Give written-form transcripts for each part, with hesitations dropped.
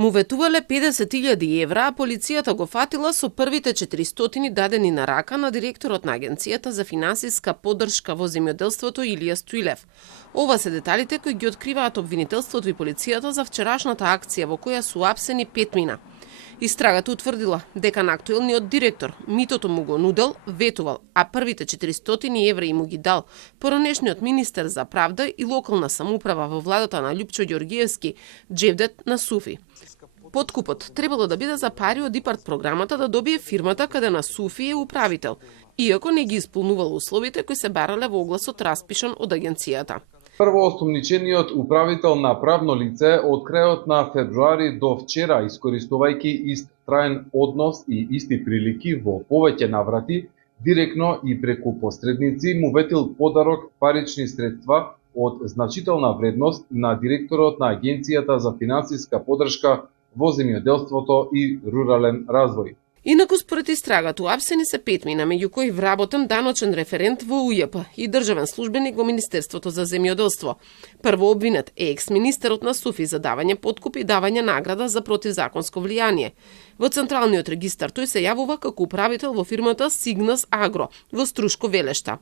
Му ветувале 50.000 евра, а полицијата го фатила со првите 400 дадени на рака на директорот на Агенцијата за финансиска поддршка во земјоделството Илија Стоилев. Ова се деталите кои ги откриваат обвинителството и полицијата за вчерашната акција во која су апсени 5 мина. Истрагата утврдила дека на актуелниот директор митото му го нудел, ветувал, а првите 400 евра му ги дал поранешниот министер за правда и локална самоуправа во владата на Љупчо Ѓоргиевски, Џевдет Насуфи. Подкупот требало да биде за пари од ИПАРТ програмата да добие фирмата каде Насуфи е управител, иако не ги исполнувал условите кои се барале во огласот распишан од агенцијата. Првоосомничениот управител на правно лице од крајот на февруари до вчера, искористувајќи ист траен однос и исти прилики во повеќе наврати, директно и преку посредници му ветил подарок парични средства од значителна вредност на директорот на Агенцијата за финансиска поддршка во земјоделството и рурален развој. Инаку според истрагата уапсени се 5 мина, меѓу кои вработен даночен референт во УЈП и државен службеник во Министерството за земјоделство. Прво обвинет е екс-министерот Насуфи за давање подкуп и давање награда за противзаконско влијание. Во Централниот регистар тој се јавува како управител во фирмата Сигнас Агро во Струшко Велешта.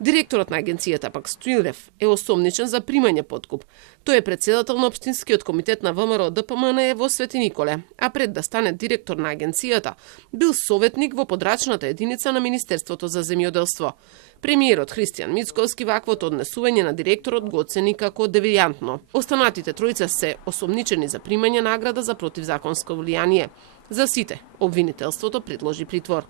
Директорот на агенцијата пак Стоилев е осомничен за примање подкуп. Тој е претседател на Општинскиот комитет на ВМРО ДПМН во Свети Николе, а пред да стане директор на агенцијата, бил советник во подрачната единица на Министерството за земјоделство. Премиерот Христијан Мицковски ваквото однесување на директорот го оцени како девијантно. Останатите тројца се осомничени за примање награда за противзаконско влијание. За сите, обвинителството предложи притвор.